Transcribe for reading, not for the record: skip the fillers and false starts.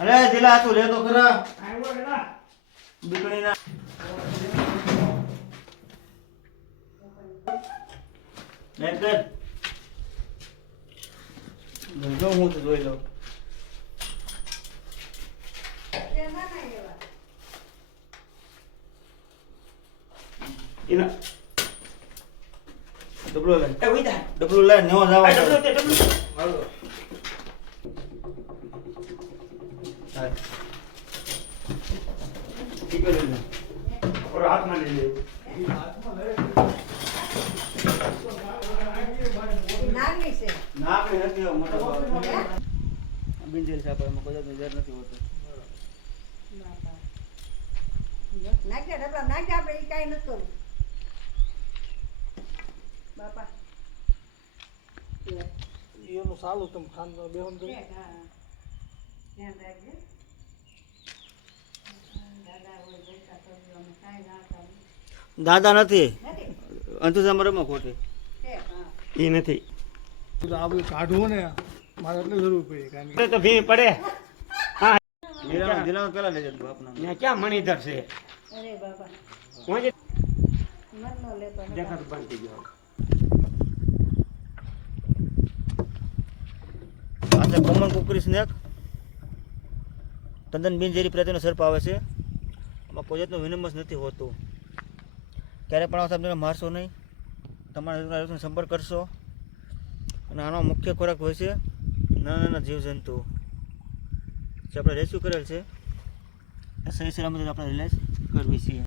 અરે દિલા તું લે તો ખરા બીકણી ના જો હું તો જોઈ લઉં ડબલું લે ડબલું લે નેવો જવા હાલો ઠીક છે ને ઓર હાથમાં લઈ લે નાગની છે નાગની નથી મોટો બિંજેલ સાહેબ એમાં કોઈ નજર નથી હોતો નાગ્યા ડબલા નાગ્યા આપણે ઈ કાઈ નથી કરવું બાપા એનું સાલું તમે ખાન બેહન કરી ધ્યાન રાખજે દાદા નથી અંતુજામરમાં ખોટી એ નથી આ બધું કાઢવું ને મારે એટલે જરૂર પડી કારણ કે તો ભી પડે હા દિલામાં પેલા લઈ જતો બાપના ત્યાં ક્યાં મણીધર છે અરે બાપા કોણ છે મનનો લેતો દેખાત બંધ થઈ ગયો આ છે કોમન કુકરી સ્નેક તદ્દન બિનઝેરી પ્રજાતિનો સર્પ આવે છે આમાં કોઈ જાતનું વિનમસ નથી હોતું ક્યારે પણ આવતા તમને મારશો નહીં તમારા સંપર્ક કરશો અને આનો મુખ્ય ખોરાક હોય છે નાના નાના જીવજંતુ જે આપણે રેસ્ક્યુ કરેલ છે સહી સલામત આપણે રિલાઇઝ કરવી છીએ